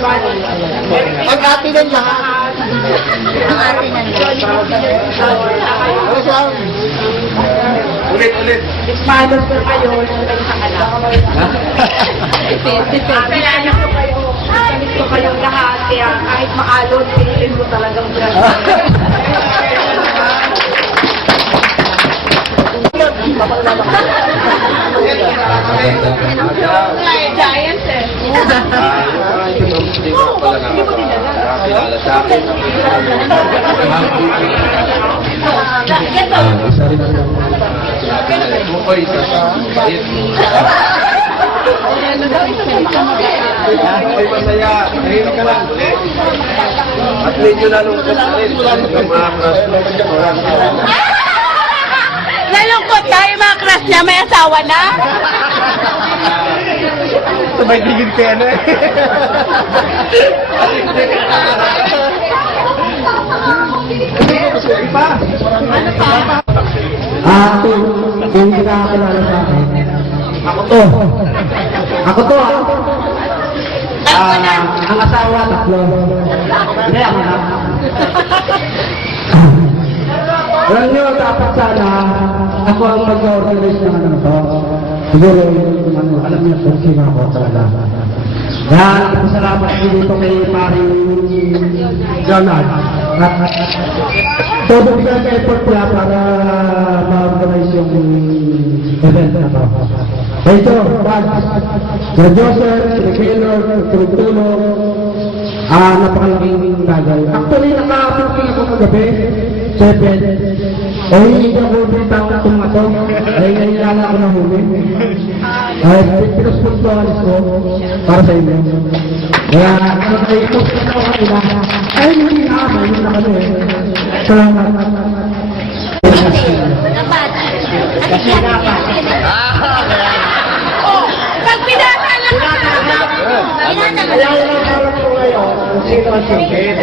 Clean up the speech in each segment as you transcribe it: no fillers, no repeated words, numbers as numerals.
Mag-ati ng lahat. Ang ate na Ulit. Palos na kayo. Kailangan ko kayo. Kalit ko kayong lahat. Kaya kahit maalon, piliin mo talagang brush. Giants eh. Hindi ko pala nakakilala sa akin. Isa rin ang Mukoy sa bayit. Ay, masaya. Nahirap ka lang. At medyo nalungkot na rin. Mga crush mo. Nalungkot ka yung mga crush niya, may asawa na? sabay tigil ka na eh. Kung hindi nakakilala sa akin, ako to. Ang asawa, tatlo. Hindi, ako na. Alam nyo, dapat sana ako ang mag-organize ng ano to. Siguro, alam niyo kung sino ako talaga. Kaya, salamat po dito kay Paring Jonad. At todo bigyan ka effort niya para ma-organize yung event na to. Ito, Sir Joseph, Sir Keylor, Sir Tulo, napakalaking bagay. Actually, nakapagpapin ako kagabi, 7. Hindi ako bitang itong ato. Ay, naiala ako na huli. Ay, pinuspuntualis ko para sa inyo. Kaya, ito ko kanila. Ay, hindi na ako. Hindi na kami. Salamat. Kasi dapat. Oh, pag pinakalan ka na. Kaya yung parang ko ngayon, kung sino ang singkit.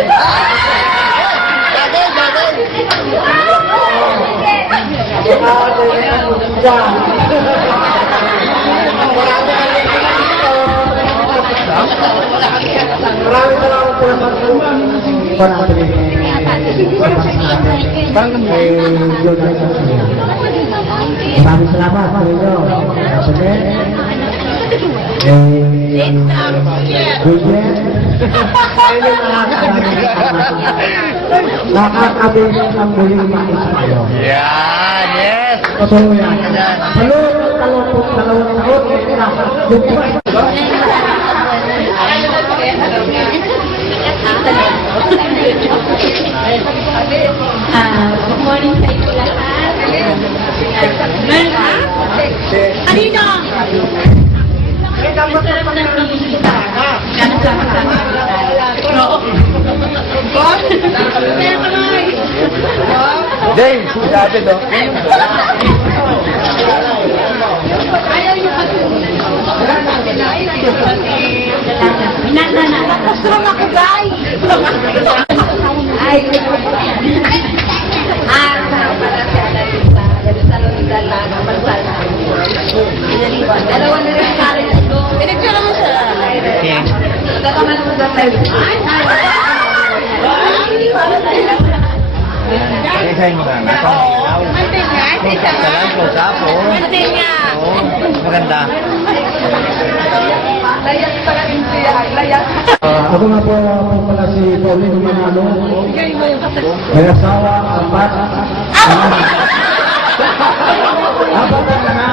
Maraming salamat po sa maraming salamat sa inyo. Nakakabili ang muling mais kayo. Yan, yes. Totoo yan. Talong taon. Good morning sa inyo lahat. Kanino? Masarap na pamilita. Sama-sama. Oo. God? Meron ka nga eh. Dave, dati do. Ayaw yung Nakasrong ako, guys. Ay, dalawa na rin sa akin. Pinagkala mo siya. Tataman mo sa tayo. Isay mo na. Mantinya. Maganda. Ako nga po pala si Pauline Manalo. May asawa, apat. Apat na na.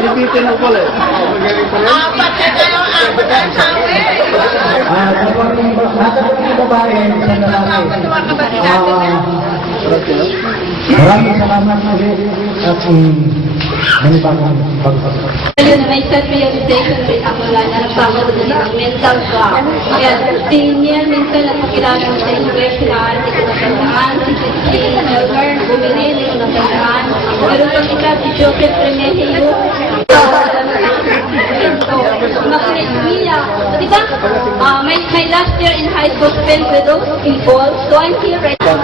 Inibitin mo pala. Magaling pala. Apat na tayo, apat na tayo. Nakatapang babae sa lalaki. Maraming salamat ulit at manibagong pagpapag. Ayun, may self-realization rin ako lang na nagpapagod ng mental block. Kaya tingin minsan napakilala ko sa universidad, hindi ko natandaan, si Elmer, bumili, hindi ko natandaan. Pero pag ikaw, si Joseph Remigio, Mia, diba? My last year in high school spent with those people, so I'm here right now.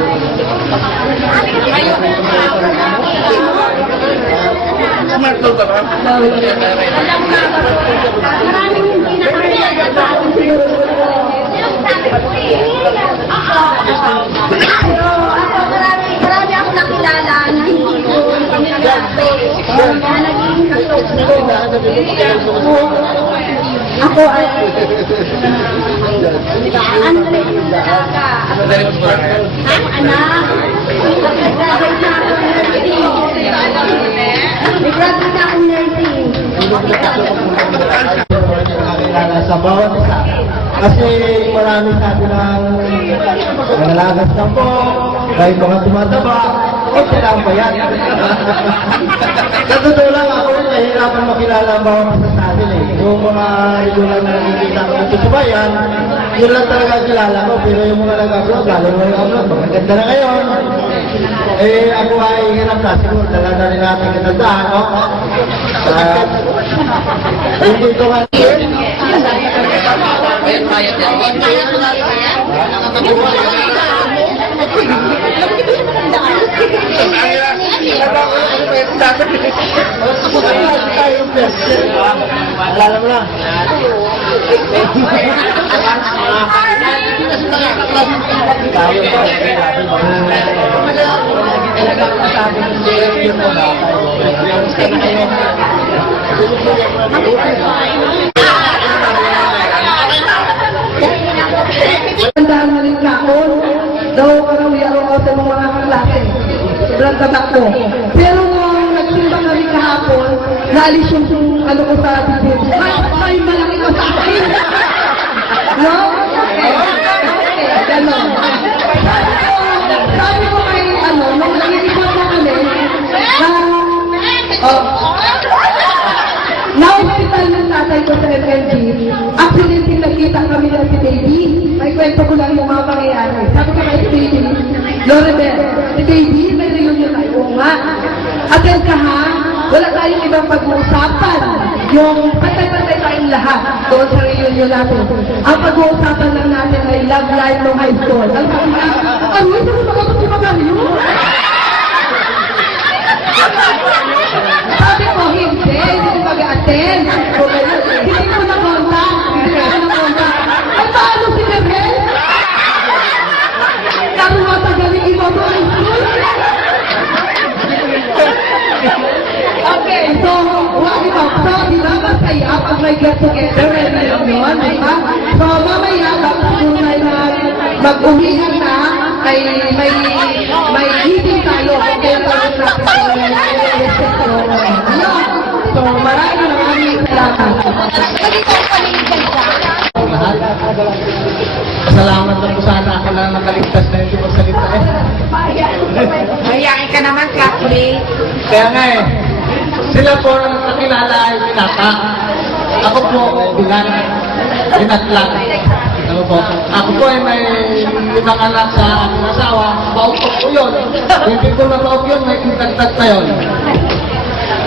Kumarto ka ba? Maraming hindi na kami Ako ay Andre Daga. Madali mo po lang yan. Anak, nag-graduate na ako ng nursing. Nag-graduate na ako ng nursing. Nakilala sa bawat isa. Kasi marami sa atin ang nangalagas ng po, dahil mga tumataba, o sila ang bayan. Sa totoo lang, ako rin nahihirapan makilala ang bawat isa sa atin eh. Yung mga igulang na nakikita ko dito sa bayan, yun lang talaga kilala ko, pero yung mga nag-upload, lalo mo yung upload, magaganda na ngayon. Eh, ako ay hirap na, siguro talaga rin natin katandaan, no? Hindi ito nga. Alala mo lang. Tandaan mo rin kaon, daw karawi araw sa mga kaklase. Sobrang tabak ko. Pero nung nagsimba kami kahapon, naalis yung ano ko sa bibig. May malaki ko sa akin. No? Ganon. Sabi ko kay ano, nung nangikipag na kami, na-hospital ng tatay ko sa FLG. Accident yung nakita kami ng si Baby. May kwento ko lang yung mga pangyayari. Sabi ko kay Baby, Lorabel, si Baby, may reunion tayo. Oo nga. Attend ka ha? Wala tayong ibang pag-uusapan. Yung patay-patay tayong lahat doon sa reunion natin. Ang pag-uusapan lang natin ay love life ng high school. Ang sabi ko, ano ito sa mga pagkakaliw? Sabi ko, hindi ko mag-attend. Hindi ko na-conta. Ay, paano si Bebel? Karuha pa galing iba mo ng school? Okay, so, wag ito. So, di ba masaya pag may get together? Yun, di ba? So, mamaya, tapos kung may mag-uwihan na, may eating tayo. Kaya tayo na so, maraming salamat. Salamat na po sana ako lang nakaligtas na hindi magsalita eh. Mayayain ka naman, classmate. Kaya nga eh, sila po ang nakilala ay binata. Ako po, binat lang. Ano po? Ako po ay may limang anak sa aking asawa. Paupok po yun. Hindi ko na paupok yun, may kitagtag pa yun.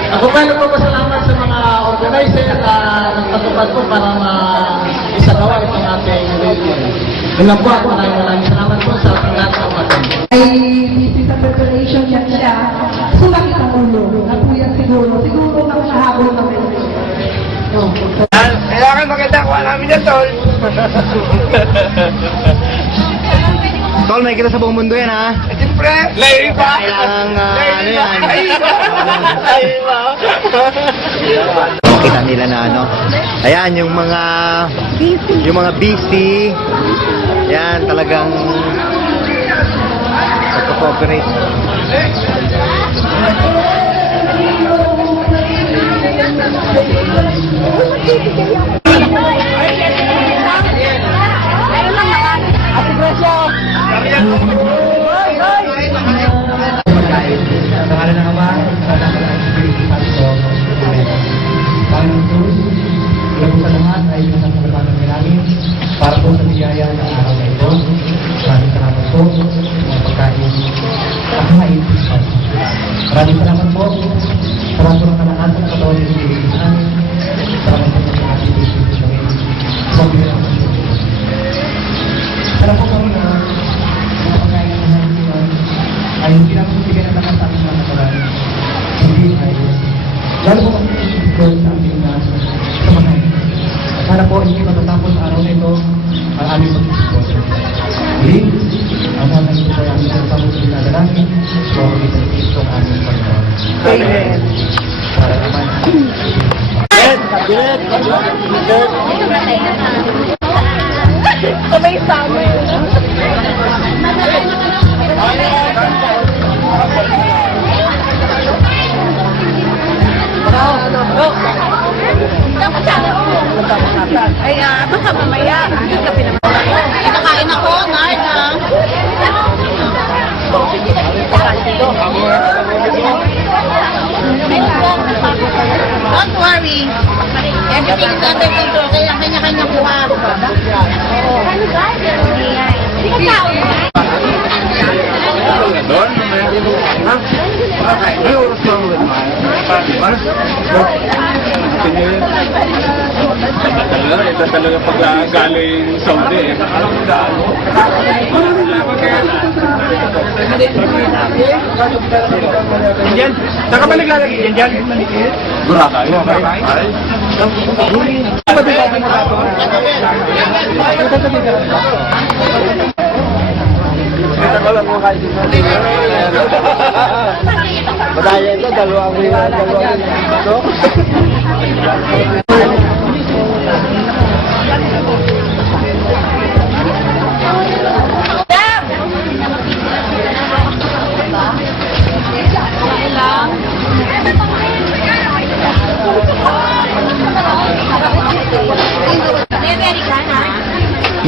Ako pa nagpapasalamat sa mga organizer na nagpatupad po para isagawa itong ating reunion. Yun lang po ako. Maraming salamat po sa ating lahat ng ating. Ay, busy sa preparation niya siya. Sumakit ang ulo. Napuyan siguro. Siguro nakahabol kami. Kailangan maganda kuha namin yan, Tol. Tol, may kita sa buong mundo yan, ha? Siyempre, layo pa. Kailangan, ano yan? Layo pa. Kita nila na ano. Ayan, yung mga busy. Yan, talagang nagpo-cooperate. Sa ngalan ng Ama, sa anak ng Espiritu Santo. Amen. Panginoon Jesus, ilang sa lahat ay pinasasalamat namin para po sa biyaya ng araw na ito. Maraming salamat po sa mga pagkain at mga ipisan. Maraming salamat po para po ng kalahatan ng katawan ng Espiritu Santo. Salamat po sa ating Espiritu Santo. Sa biyaya ng Espiritu Santo. Salamat po kami na ang pagkain ng halimutan ay hindi lang bigyan ng lahat ng mga katawan. Hindi ay lalo po kami isikol sa ating samahan. Sana po hindi matatapos araw na ito ang aming pag-isikol. Muli, ang mga nito po ay aming pagpapos sa dinadalangin so ang isang Kristo ang aming Panginoon. Amen. Para naman. Yes! Sabay summer. Ay, basta mamaya. Kinakain ako, Narda. Don't worry. Everything is under control. Kaya kanya-kanya buha. Doon? Ha? May oras na ulit. Ito talaga pag-galing Saudi. Yan? Saan ka ba naglalagay yan? Burakay. Burakay? Kita ko lang mga kayo. Madaya ito, dalawang ito.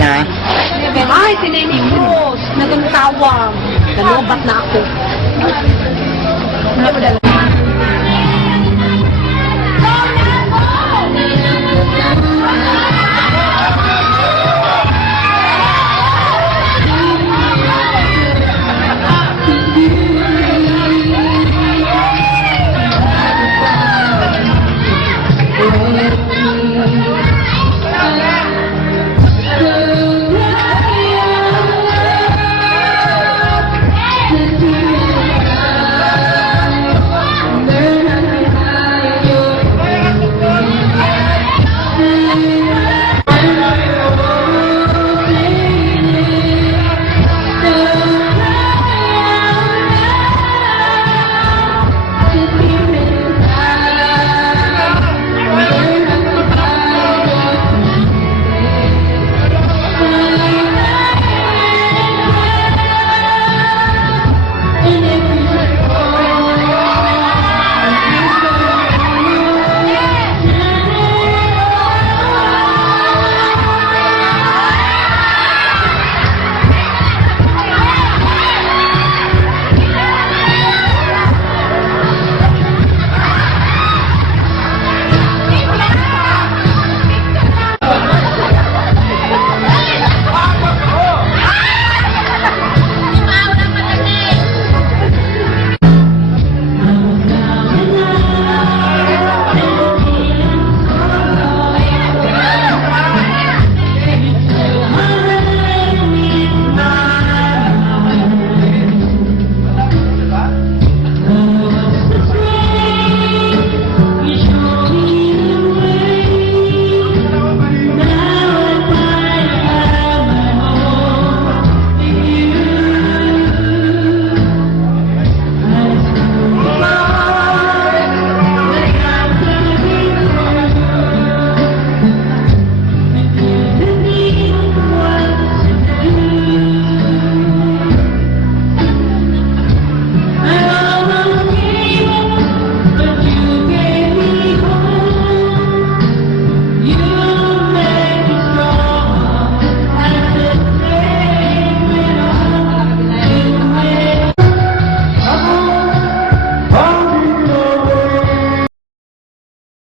Na? Ay, si Nene Cruz. Nagantawang. Nalobat na ako.